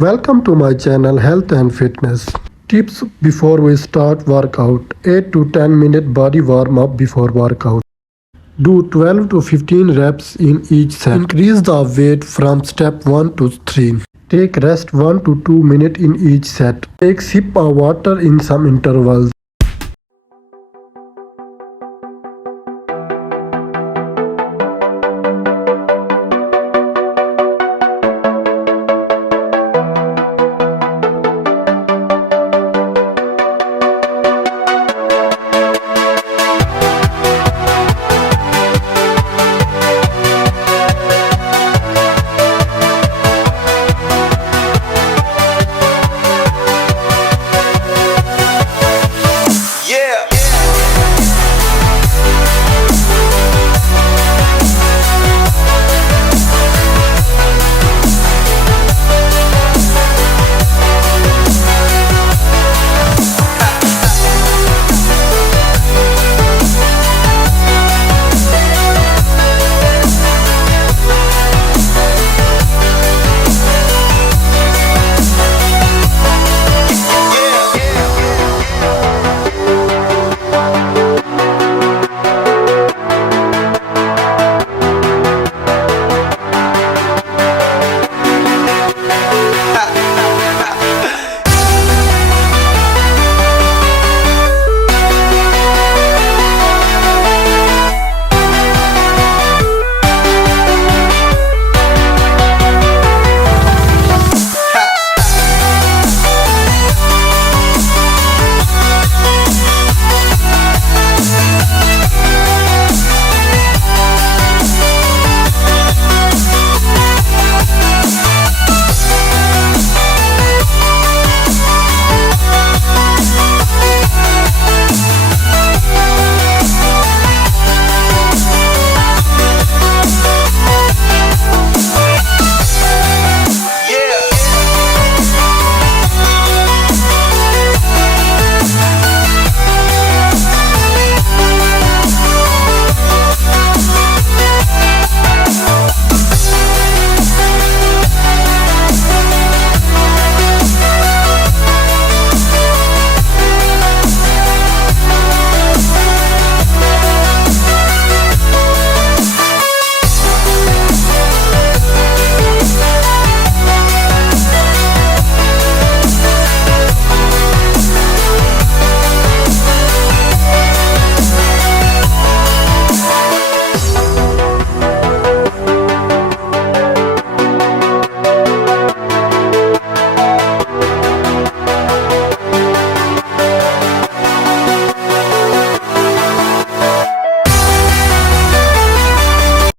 Welcome to my channel Health and Fitness. Tips before we start workout. 8 to 10 minute body warm up before workout. Do 12 to 15 reps in each set. Increase the weight from step 1 to 3. Take rest 1 to 2 minutes in each set. Take sip of water in some intervals.